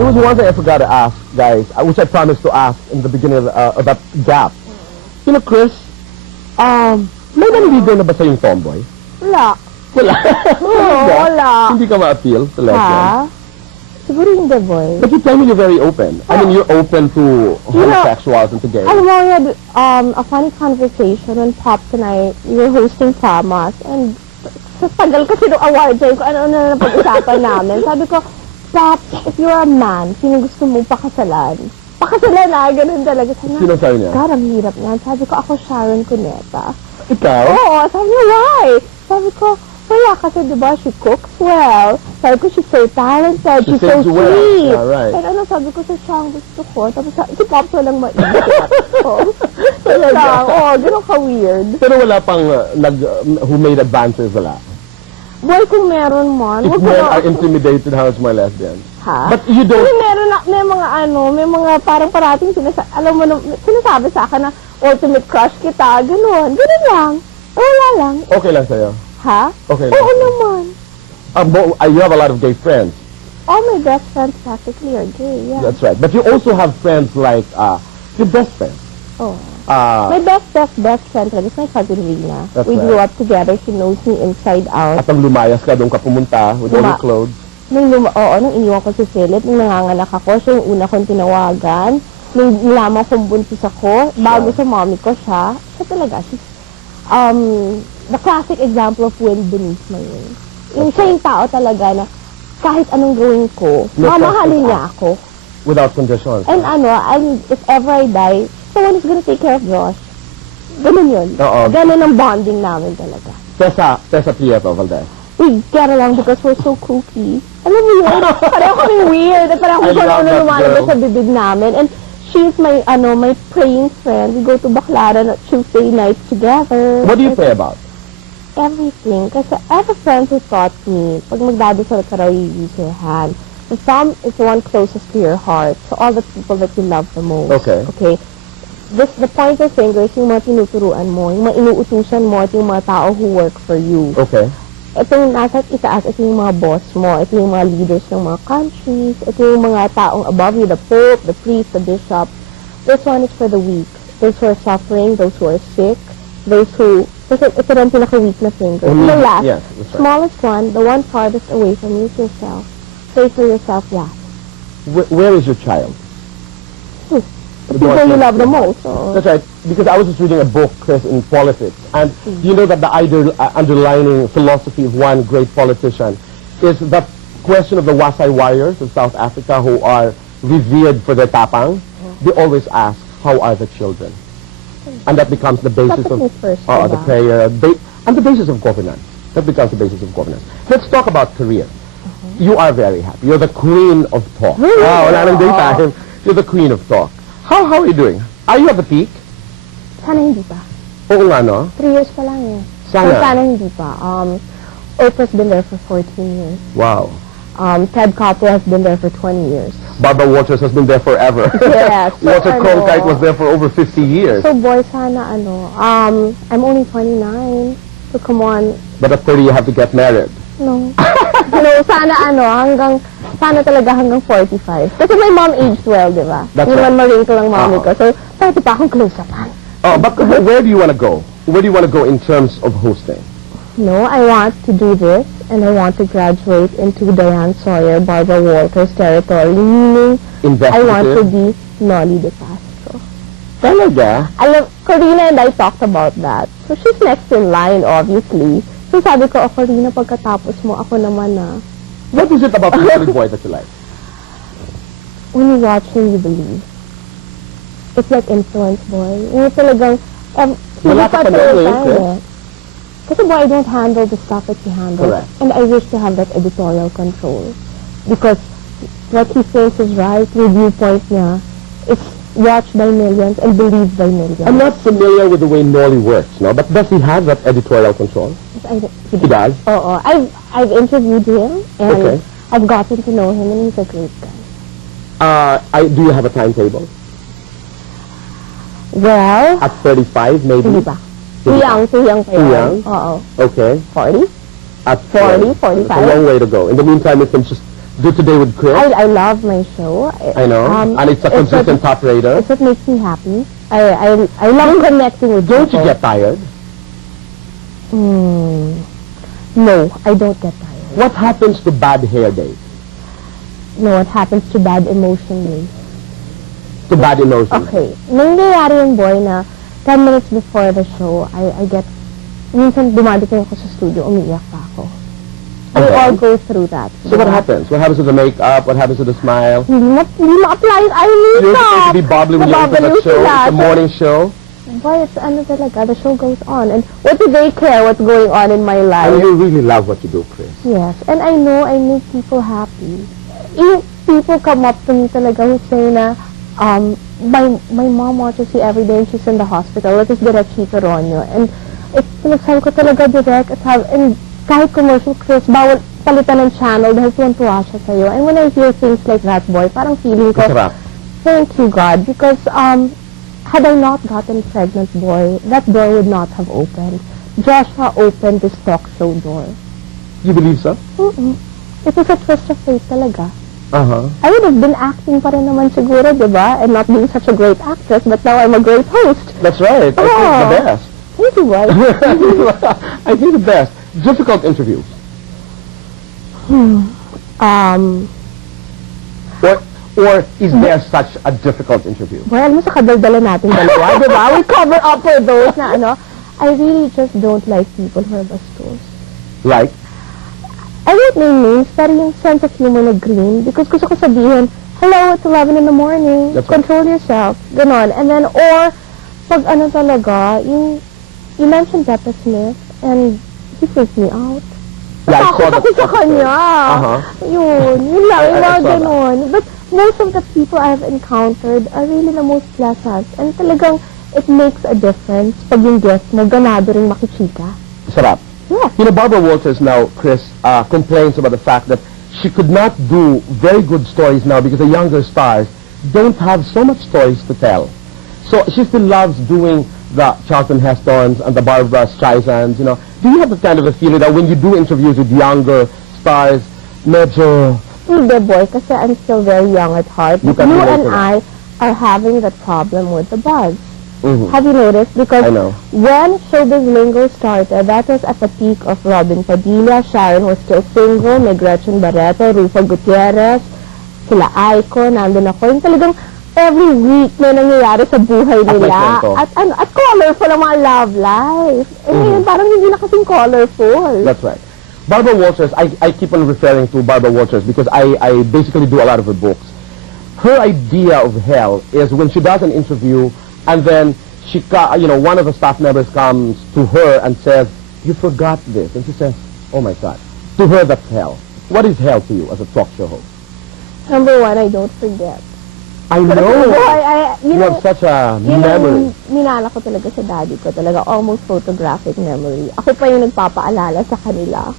There was one thing I forgot to ask, guys, which I promised to ask in the beginning of that gap. You know, Chris, may naniligaw na ba sa'yong tomboy? Wala. Wala. Wala. Hindi ka ma-appeal sa lesbian? Siguro hindi, boy. But you tell me you're very open. I mean, you're open to homosexuals and to gays. Alam mo, we had a funny conversation when Pops and I, we were hosting Pramas, and sa tagal kasi nung award show ko, ano na napag-usapan namin. Sabi ko, Pops, if you're a man, sino gusto mo pakasalan? Pakasalan na, ganun talaga. Sino sabi niya? God, ang hirap niyan. Sabi ko, ako Sharon Cuneta. Ikaw? Oo, sabi niya, why? Sabi ko, wala kasi diba, she cooks well. Sabi ko, she's so talented, she's so sweet. Well. Yeah, right. And ano, sabi ko, siya ang gusto ko. Tapos si Pops walang maisip. Oo, gano'n ka-weird. Pero wala pang who made advances, wala. Boy, kung meron man. If men are intimidated, how is my lesbian? Ha? But you don't... May mga parang parating sinasabi sa akin na ultimate crush kita, gano'n. Gano'n lang. Wala lang. Okay lang sa'yo? Ha? Okay. Oo naman. You have a lot of gay friends. All my best friends practically are gay, yeah. That's right. But you also have friends like, your best friend. Oh. My best friend is my cousin Rina. That's We grew up together. She knows me inside out. At nang lumayas ka, doon ka pumunta with all your clothes. Nung iniwan ko si Philip, nung nanganganak ako, siya yung una kong tinawagan. Nung nalaman kong buntis ako, bago sa mommy ko siya talaga, she's, the classic example of wind beneath my wings. Yung siya yung tao talaga na kahit anong gawin ko, mamahalin niya ako. Without conditions. And if ever I die, someone is gonna take care of Josh. Ganun yun. Ganun ang bonding namin talaga. Tessa Prieto Valdez. We get along because we're so kooky. Alam mo yun? Pareho kaming weird. At pareho kung ano lumalabas sa bibig namin. And she's my praying friend. We go to Baclaran at Tuesday nights together. What do you pray about? Everything. Kasi I have a friend who taught me, pag magdadasal ka raw, you use your hand. The thumb is the one closest to your heart. So all the people that you love the most. Okay. The pointer finger is yung mga tinuturuan mo, yung mga inuutusan mo at yung mga tao who work for you. Okay. Ito yung nasa itaas, ito yung mga boss mo, ito yung mga leaders ng mga countries, ito yung mga taong above you, the pope, the priest, the bishop. This one is for the weak. Those who are suffering, those who are sick, those who... Ito rin pinaka-weak na finger. The last, yes, that's right. Smallest one, the one farthest away from you is yourself. Pray for yourself last. Where is your child? The people you love the most. So. That's right, because I was just reading a book, Chris, in politics, and you know that the underlining philosophy of one great politician is that question of the Wasai warriors of South Africa who are revered for their tapang. They always ask, how are the children? And that becomes the basis of the prayer, and the basis of governance. That becomes the basis of governance. Let's talk about career. You are very happy. You're the queen of talk. Wala nang daytime. You're the queen of talk. How are you doing? Are you at the peak? Sana hindi pa. Oo nga, no? 3 years pa lang eh. Sana. Sana hindi pa. Oprah's been there for 14 years. Wow. Ted Koppel has been there for 20 years. Barbara Walters has been there forever. Yes. Walter Cronkite was there for over 50 years. So boy, sana I'm only 29. So come on. But at 30 you have to get married. No. No, sana sana talaga hanggang 45. Kasi my mom aged well, di ba? That's right. Hindi man ma-wrinkle ang mommy ko. So, pwede pa akong close-upan. But where do you want to go? Where do you want to go in terms of hosting? No, I want to do this, and I want to graduate into Diane Sawyer, Barbara Walters territory, meaning I want to be Nolly De Castro. Talaga? Corina and I talked about that. So she's next in line, obviously. So sabi ko, Corina, pagkatapos mo, ako naman na. What is it about the little boy that you like? When you watch him, you believe. It's like influence, boy. Yung talagang, Wala ka pa na Kasi boy, I don't handle the stuff that he handles. Correct. And I wish to have that editorial control. Because what he says is right, yung viewpoint niya, it's watched by millions and believed by millions. I'm not familiar with the way Nolly works, no? But does he have that editorial control? He does? Oo. I've interviewed him, and I've gotten to know him, and he's a great guy. Do you have a timetable? Well... At 35, maybe? Hindi pa. Too young pa yun. Too young? Oo. Okay. 40? At 40, 45. It's a long way to go. In the meantime, you can just do today with Chris. I love my show. I know. And it's a consistent top rater. It's what makes me happy. I love connecting with Don't you people. get tired? No, I don't get tired. What happens to bad hair days? No, it happens to bad emotion days. To bad emotions? Okay. Nangyayari yung boy na 10 minutes before the show, I get, minsan dumadating ako sa studio, umiiyak pa ako. We Okay. all go through that. So what happens? What happens to the makeup? What happens to the smile? Hindi ma-apply yung eye You're makeup. going to be bubbly when you enter Nababaliw that show. sila. It's a morning show. Boy, it's ano talaga, the show goes on. And what do they care what's going on in my life? And you really love what you do, Chris. Yes, and I know I make people happy. If people come up to me talaga who say na, my mom watches you every day and she's in the hospital. Let us get a Chito Ronyo. And pinagsabi ko talaga direct and kahit commercial, Chris, bawal palitan ng channel dahil tuwan-tuwa siya sa'yo. And when I hear things like that, boy, parang feeling ko, Masarap. thank you, God, because had I not gotten pregnant, boy, that door would not have opened. Joshua opened this talk show door. You believe so? It was a twist of fate talaga. Uh-huh. I would have been acting pa rin naman siguro, di ba? And not being such a great actress, but now I'm a great host. That's right. I think the best. Thank you, boy. I think the best. Difficult interviews. Or is there such a difficult interview? Boy, alam mo sa kadaldala natin dalawa, di ba? We cover up for those na ano. I really just don't like people who are bastos. Like? I won't name names, pero yung sense of humor na green, because gusto ko sabihin, hello, it's 11 in the morning, That's right. control yourself, ganon. And then, or, pag ano talaga, you mentioned Pepper Smith, and he freaked me out. Yeah, I saw Takot ako that sa kanya. Yun lang, yung I mga saw that. ganon. But most of the people I've encountered are really the most pleasant. And talagang, it makes a difference pag yung guest mo, ganado rin makichika. Sarap. Yes. You know, Barbara Walters now, Chris, complains about the fact that she could not do very good stories now because the younger stars don't have so much stories to tell. So she still loves doing the Charlton Hestons and the Barbara Streisands, you know. Do you have the kind of a feeling that when you do interviews with younger stars, medyo... Hindi, boy, kasi I'm still very young at heart. You But can you relate and to that. I are having that problem with the buzz. Mhm. Have you noticed? Because I know. when Showbiz Lingo started, that was at the peak of Robin Padilla. Sharon was still single, may Gretchen Barreto, Rufa Gutierrez, sila Aiko, nandun ako. Yung talagang every week may nangyayari sa buhay At may nila. kwento. At colorful ang mga love life. Eh, ngayon, parang hindi na kasing colorful. That's right. Barbara Walters, I keep on referring to Barbara Walters because I basically do a lot of her books. Her idea of hell is when she does an interview and then one of the staff members comes to her and says, "You forgot this," and she says, "Oh my God." To her, that's hell. What is hell to you as a talk show host? Number one, I don't forget. I know. You You know, have such a yun memory. ang minala ko talaga sa daddy ko. Talaga almost photographic memory. Ako pa yung nagpapaalala sa kanila